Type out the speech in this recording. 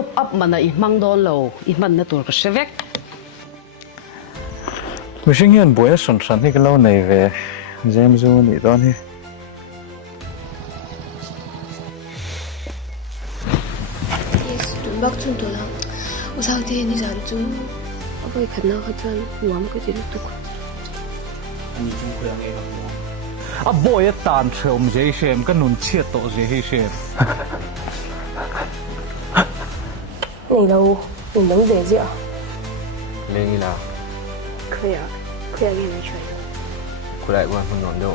top up mà này mang đòn lâu mang na tur cái xe vẹt mình sinh hiện buổi sẵn sẵn thì cái lâu này về James du này đó đi bác chun tôi là ô sao thế này giờ chúng ôi khẩn nào khẩn chân uống cái gì đó anh chung khuyên nghe không à boy tàn trâu dễ xem cái nón chết tổ dễ xem này đâu mình nấu dễ dịa lên đi nào 可以啊，可以啊，给你吹。过来，我很暖的。